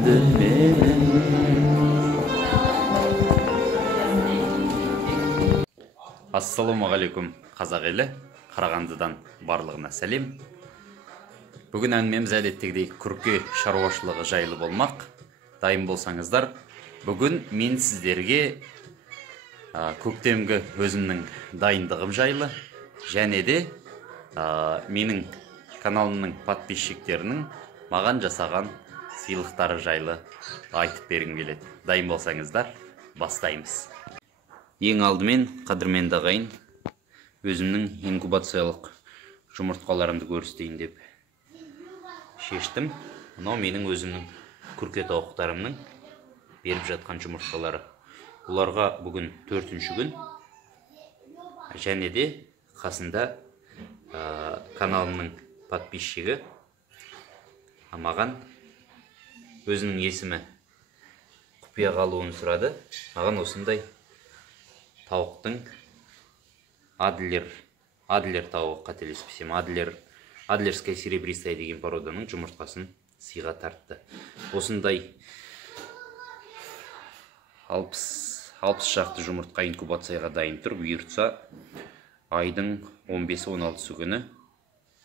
Қарағанды менің. Ассалаумағалейкум қазақ елі, Қарағандыдан барлығына сәлем. Бүгін әңгімеміз әдеттегідей күрке шаруашылығы жайлы болмақ. Дайын болсаңыздар, бүгін мен сіздерге көктемгі өзімнің дайындығым жайлы және де менің каналымның подписчиктерінің маған жасаған сыйлықтары жайлы айтып бергім келеді. Дайын болсаңыздар, бастаймыз. Ең алдымен, қадірменді ағайын, өзімнің инкубациялық жұмыртқаларымды көрсетейін деп шештім. Мынау менің өзімнің күрке тауықтарымның беріп жатқан жұмыртқалары. Оларға бүгін 4-ші күн. Және де қасында каналымның подписчигі маған өзінің есімі құпия қалуын сұрады. Маған осындай тауықтың Адлер тауығы, қателеспесем, Адлерская серебристая деген породаның жұмыртқасын сыйға тартты. Осындай 60 шақты жұмыртқа инкубацияға дайын тұр. Бұйыртса айдың 15-16 күні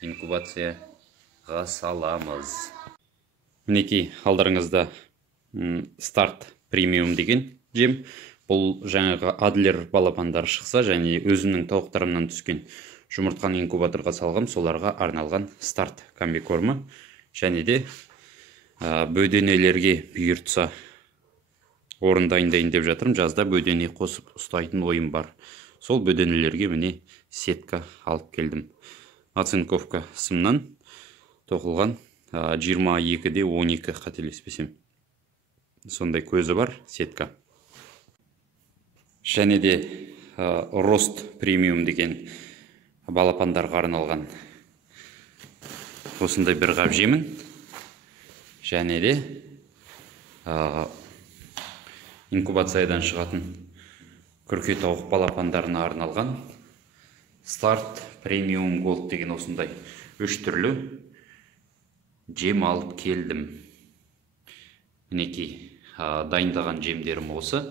инкубацияға саламыз. Мінекей алдарыңызда старт премиум деген жем. Бұл жаңағы Адлер балапандары шықса және өзімнің тауықтарымнан түскен жұмыртқаны инкубаторға салғам, соларға арналған старт комбикормы. Және де бөденелерге бұйыртса орын дайындайын деп жатырмын. Жазда бөдене қосып ұстайтын ойым бар. Сол бөденелерге міне сетка алып келдім. Оцинковка сымнан тоқылған 22-де 12 қателеспесем. Сондай көзі бар сетка. Және де Рост премиум деген балапандарға арналған осындай бір қап жемін. Және де инкубациядан шығатын күрке тауық балапандарына арналған старт премиум голд деген осындай 3 түрлі жем алып келдім. Мінекей дайындаған жемдерім осы.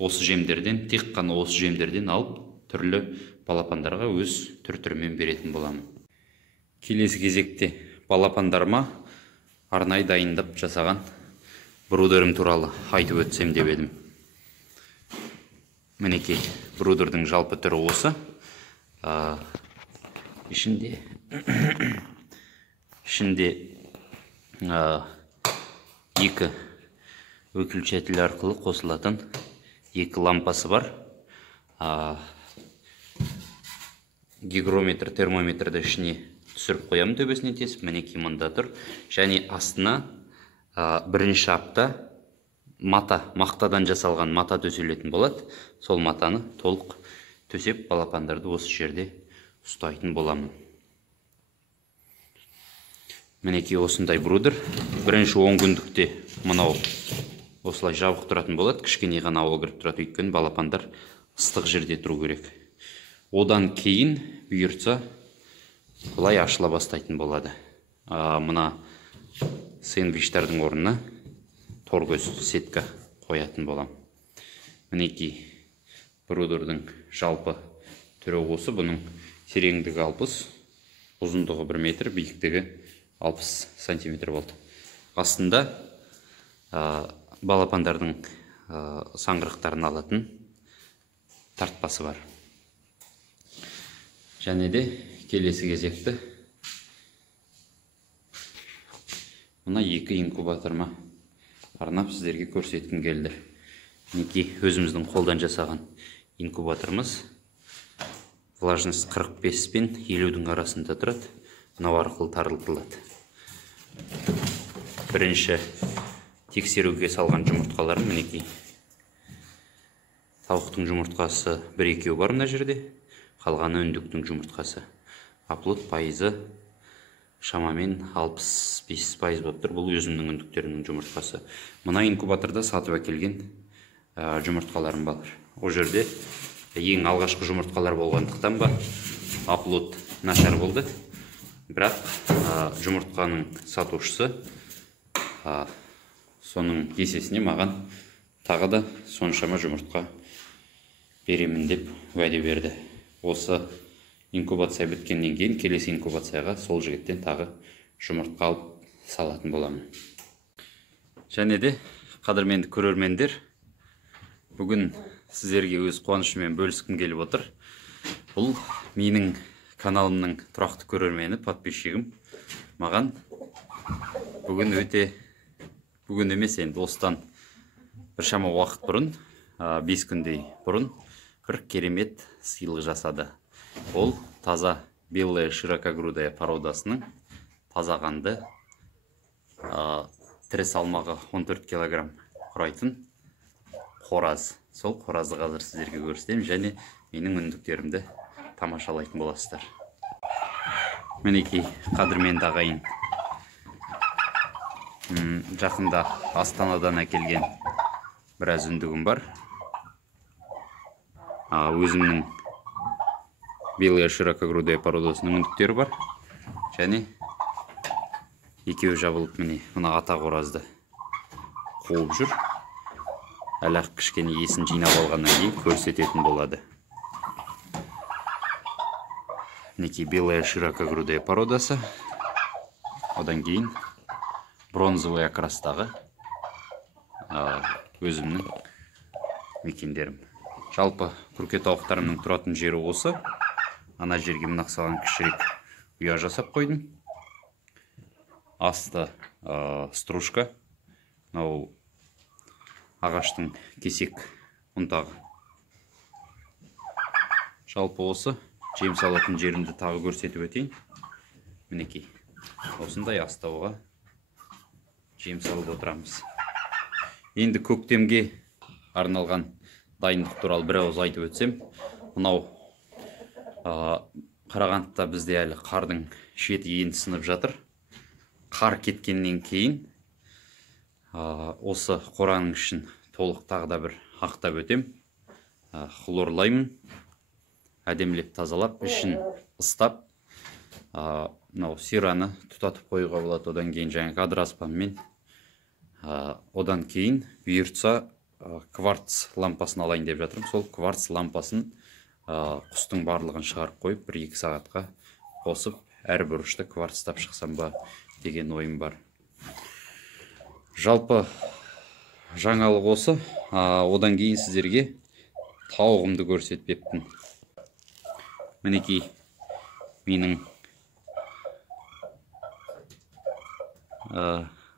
Осы жемдерден, тек қана осы жемдерден алып, түрлі балапандарға өз түр-түрімен беретін боламын. Келесі кезекте балапандарыма арнайы дайындап жасаған брудерім туралы айтып өтсем деп едім. Мінекей брудердің жалпы түрі осы. Ішінде екі выключатель арқылы қосылатын 2 лампасы бар. Гигрометр, термометрді ішіне түсіріп қоямын, төбесіне тесіп. Мінекей мұнда тұр. Және астына бірінші апта мақтадан жасалған мата төселетін болады. Сол матаны толық төсеп балапандарды осы жерде ұстайтын боламын. Мінекей осындай брудер. Бірінші 10 күндікте мынау осылай жабық тұратын болады. Кішкене ғана ауа кіріп тұрады, өйткені балапандар ыстық жерде тұру керек. Одан кейін бұйыртса былай ашыла бастайтын болады. Мына сэндвичтердің орнына торкөз сетка қоятын болам. Мінекей брудердің жалпы түрі осы. Бұның тереңдігі 60, ұзындығы 1 метр, биіктігі 60 сантиметр болды. Астында балапандардың саңғырықтарын алатын тартпасы бар. Және де келесі кезекті мына 2 инкубаторыма арнап сіздерге көрсеткім келді. Мінекей өзіміздің қолдан жасаған инкубаторымыз. Влажность 45 пен 50-дің арасында тұрады. Мынау арқылы тарылтылады. Бірінші тексеруге салған жұмыртқаларым мінекей. Тауықтың жұмыртқасы 1-2 бар мына жерде. Қалғаны үндіктің жұмыртқасы. Аплод пайызы шамамен 65% болып тұр. Бұл өзімнің үндіктерінің жұмыртқасы. Мына инкубаторда сатып әкелген жұмыртқаларым бар. О жерде ең алғашқы жұмыртқалар болғандықтан ба аплод нашар болды. Бірақ жұмыртқаның сатушысы соның есесіне маған тағы да соншама жұмыртқа беремін деп уәде берді. Осы инкубация біткеннен кейін келесі инкубацияға сол жігіттен тағы жұмыртқа алып салатын боламын. Және де қадірменді көрермендер, бүгін сіздерге өз қуанышыммен бөліскім келіп отыр. Бұл менің каналымның тұрақты көрермені, подписчигім маған бүгін емес, енді осыдан біршама уақыт бұрын, 5 күндей бұрын бір керемет сыйлық жасады. Ол таза белая широкогрудая породасының таза қанды, тірі салмағы 14 килограмм құрайтын қораз. Сол қоразды қазір сіздерге көрсетемін, және менің үндіктерімді тамашалайтын боласыздар. Мінекей, қадірменді ағайын, жақында Астанадан әкелген біраз үндігім бар. Өзімнің белая широкогрудая породасының үндіктері бар. Және екеуі жабылып, мына ата қоразды қуып жүр. Әлі кішкене есін жинап алғаннан кейін көрсететін болады. Мінекей белая широкогрудая породасы. Одан кейін бронзовый окрастағы өзімнің мекендерім. Жалпы күрке тауықтарымның тұратын жері осы. Ана жерге мына ұқсаған кішірек ұя жасап қойдым. Асты стружка. Мынау ағаштың кесек ұнтағы. Жалпы осы жем салатын жерімді тағы көрсетіп өтейін. Мінекей, осындай астауға жем салып отырамыз. Енді көктемге арналған дайындық туралы бір ауыз айтып өтсем, мынау Қарағандыда бізде әлі қардың шеті енді сынып жатыр. Қар кеткеннен кейін осы қораның ішін толық тағы да бір ақтап өтем. Хлорлаймын, әдемілеп тазалап, ішін ыстап, мынау сираны тұтатып қоюға болады. Одан кейін жаңағы адыраспанмен, одан кейін бұйыртса кварц лампасын алайын деп жатырмын. Сол кварц лампасын құстың барлығын шығарып қойып, 1-2 сағатқа қосып, әр бұрышты кварцтап шықсам ба деген ойым бар. Жалпы жаңалық осы. Одан кейін сіздерге тауығымды көрсетпеппін. Мінекей, менің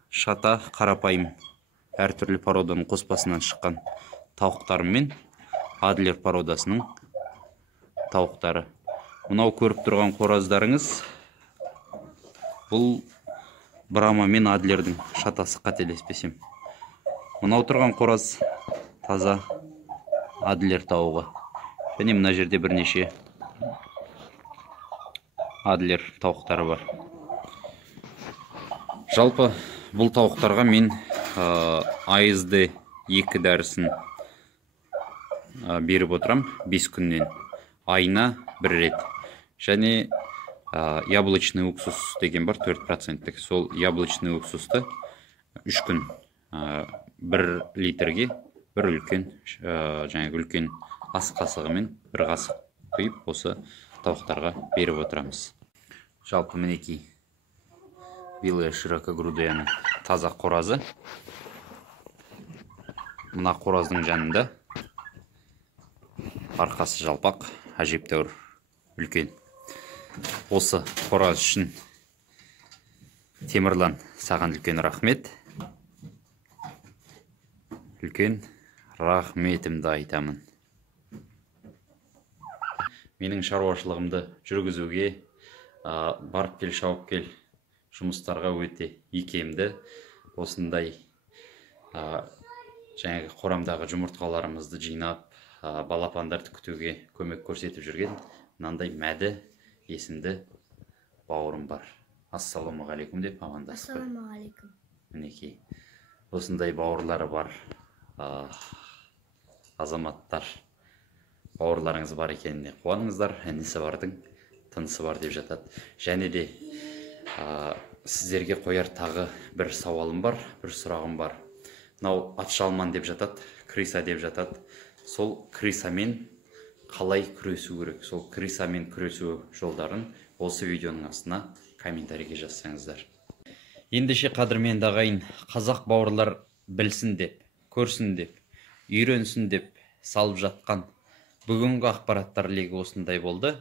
шата қарапайым әртүрлі породаның қоспасынан шыққан тауықтарым мен Адлер породасының тауықтары. Мынау көріп тұрған қораздарыңыз, бұл Брама мен Адлердің шатасы, қателеспесем. Мынау тұрған қораз таза Адлер тауығы. Және мына жерде бірнеше Адлер тауықтары бар. Жалпы бұл тауықтарға мен ASD2 дәрісін беріп отырам 5 күннен. Айына 1 рет. Және яблочный уксус деген бар, 4%. Сол яблочный уксусты 3 күн 1 литрге 1 үлкен ас қасығымен 1 қасық құйып, осы тауықтарға беріп отырамыз. Жалпы мінекей, белая широкогрудаяның таза қоразы. Мына қораздың жанында арқасы жалпақ, әжептәуір үлкен. Осы қораз үшін Темірлан, саған үлкен рахмет. Үлкен рахметімді айтамын. Менің шаруашылығымды жүргізуге, барып кел, шауып кел жұмыстарға өте икемді. Осындай жаңағы қорамдағы жұмыртқаларымызды жинап, балапандарды күтуге көмек көрсетіп жүрген мынандай Мәді есімді бауырым бар. Ассалаумағалейкум деп амандасып. Ассалаумағалейкум. Мінекей, осындай бауырлары бар азаматтар, бауырларыңыз бар екеніне қуаныңыздар. Інісі бардың тынысы бар деп жатады. Және де сіздерге қояр тағы бір сауалым бар, бір сұрағым бар. мынау атшалман деп жатады, крыса деп жатады. Сол крысамен қалай күресу керек, сол крысамен күресу жолдарын осы видеоның астына комментарийге жазсаңыздар. Ендеше қадірменді ағайын, қазақ бауырлар білсін деп, көрсін деп, үйренсін деп салып жатқан бүгінгі ақпараттар легі осындай болды.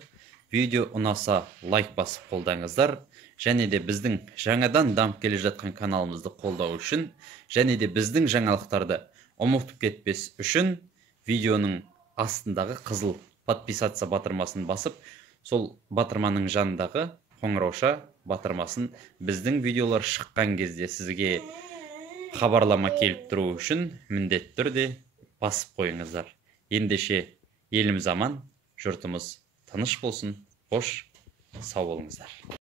Видео ұнаса лайк басып қолдаңыздар, және де біздің жаңадан дамып келе жатқан каналымызды қолдау үшін, және де біздің жаңалықтарды ұмытып кетпес үшін видеоның астындағы қызыл подписаться батырмасын басып, сол батырманың жанындағы қоңырауша батырмасын біздің видеолар шыққан кезде сізге хабарлама келіп тұру үшін міндетті түрде басып қойыңыздар. Ендеше еліміз аман, жұртымыз тыныш болсын. Қош, сау болыңыздар.